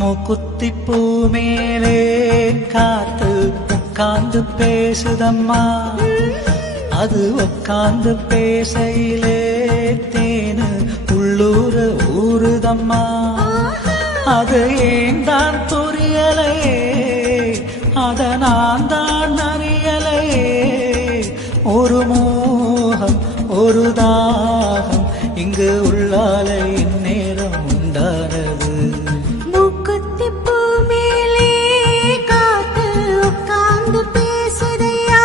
மூக்குத்தி பூ மேலே காத்து உட்கார்ந்து பேசுதம்மா. அது உட்கார்ந்து பேசையிலே தேனு உள்ளூர ஊறுதம்மா. அது ஏன் தான் புரியலையே, அத நான் தான் அறியலையே. ஒரு மோகம் ஒரு தாகம் இங்கு உள்ளாலே இந்நேரம் உண்டானது. மூக்குத்தி பூ மேலே காத்து உட்கார்ந்து பேசுதையா.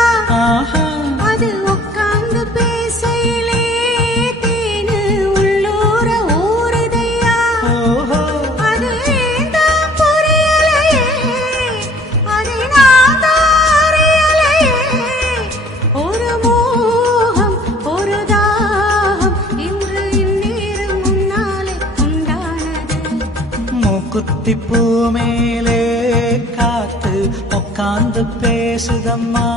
அது உட்கார்ந்து பேசையிலே தேனு உள்ளூர ஊறுதையா. அது ஏந்தான் புரியலையே, அதை நான் தான் அறியலையே. ஒரு மோகம் ஒரு தாகம் இன்று இந்நேரம் முன்னாலே உண்டானது. மூக்குத்தி பூ மேலே காத்து உட்கார்ந்து பேசுதம்மா.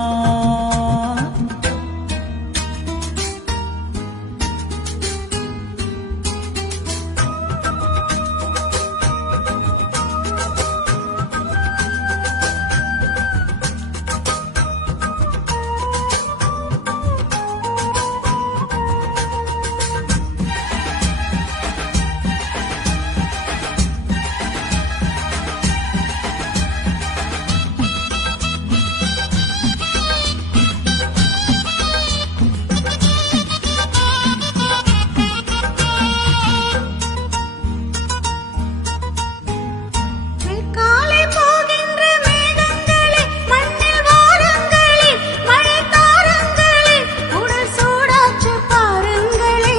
காலை போகின்ற மேகங்களே, மண்ணில் வாருங்களே, மழை தாருங்களே, உடல் சூடாச்சு பாருங்களே.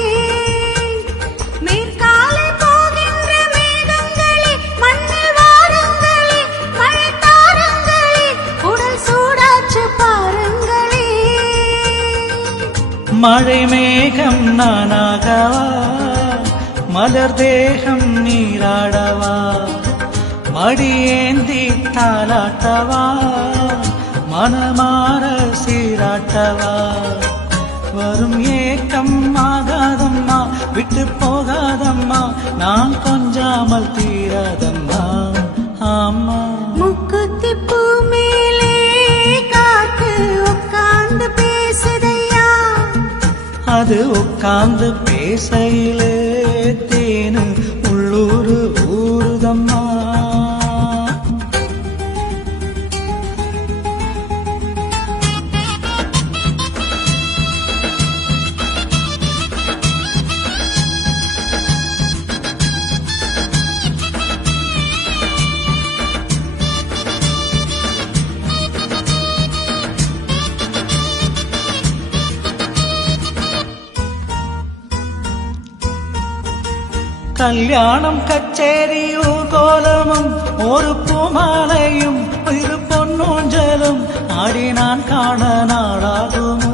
மேற்காலை போகின்ற மேகங்களே, மண்ணில் வாருங்களே, மழை தாருங்களே, உடல் சூடாச்சு பாருங்களே. மழை மேகம் நானாகவா, மலர் தேகம் நீராடவா, மடியேந்தி தாலாட்டவா, மனமாற சீராட்டவா. வரும் ஏக்கம் ஆகாதம்மா, விட்டு போகாதம்மா, நான் கொஞ்சாமல் தீராதம்மா. ஆமா மூக்குத்தி பூ மேலே காத்து உட்கார்ந்து பேசுதையா. அது உட்கார்ந்து பேசையிலே தேனு உள்ளூரு ஊறுதம்மா. கல்யாணம் கச்சேரி ஊர்கோலமும் ஒரு பூமாலையும் இரு பொன்னூஞ்சலும் ஆடி நான் காண நாளாகுமோ.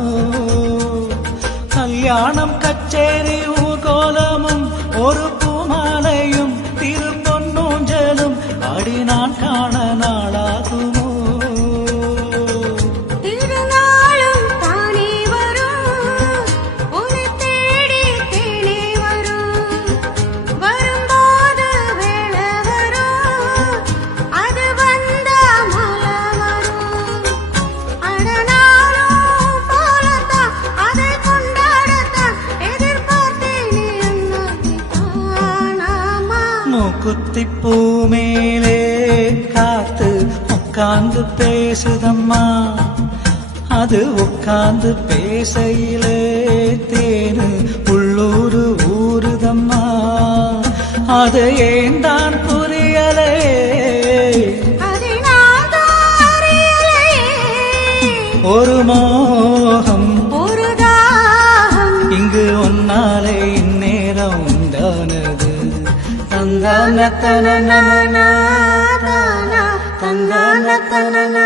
கல்யாணம் கச்சேரி ஊர்கோலமும் ஒரு பூமாலையும் இரு பொன்னூஞ்சலும் ஆடி நான் காண நாளாகுமோ. திருநாளும் தானே வரும், உன்னை தேடி தேனே வரும். வரும்போது வேளை வரும், அது வந்தா மழை வரும். அடனாலும் போலத்தான் அதை கொண்டாடத்தான் எதிர்பார்த்தேனே அன்னாதித்தானாமா. மூக்குத்தி பூ மேலே காத்து உட்கார்ந்து பேசுதம்மா. அது உட்கார்ந்து பேசையிலே தேனு உள்ளூரு ஊறுதம்மா. அது ஏன் தான் புரியலே, அதை நான் தான் அறியலையே. ஒரு மோகம் ஒரு தாகம் இங்கு ஒன்னாலே இந்நேரம் உண்டானது. தந்தான தனன தானா தந்தான தனனா.